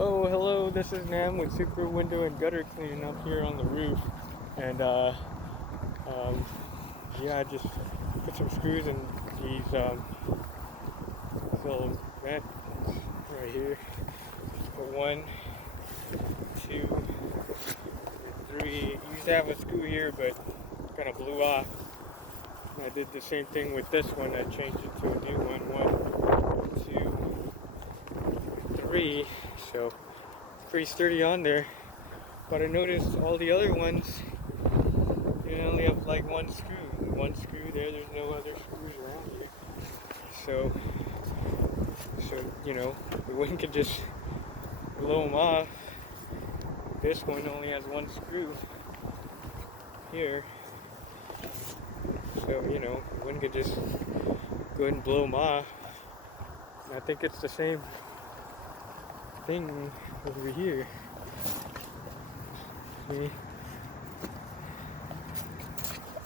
Oh, hello, this is Nam with Super Window and Gutter Cleaning up here on the roof. And, um, yeah, I just put some screws in this little vent right here. Put one, two, three. Used to have a screw here, but kind of blew off. And I did the same thing with this one. I changed it to a new one. One, two, three. So, pretty sturdy on there. But I noticed all the other ones, you only have like one screw. One screw there, there's no other screws around here. So the wind could just blow them off. This one only has one screw here. So, the wind could just go ahead and blow them off. And I think it's the same thing over here. See?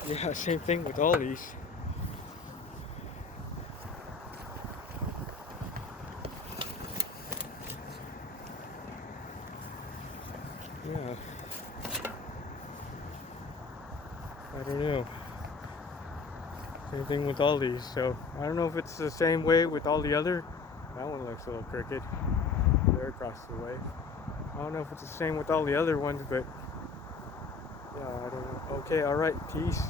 Yeah, same thing with all these. Yeah. I don't know. Same thing with all these. So I don't know if it's the same way with all the other. That one looks a little crooked. They're across the way. I don't know if it's the same with all the other ones, but yeah, I don't know. Okay, alright, peace.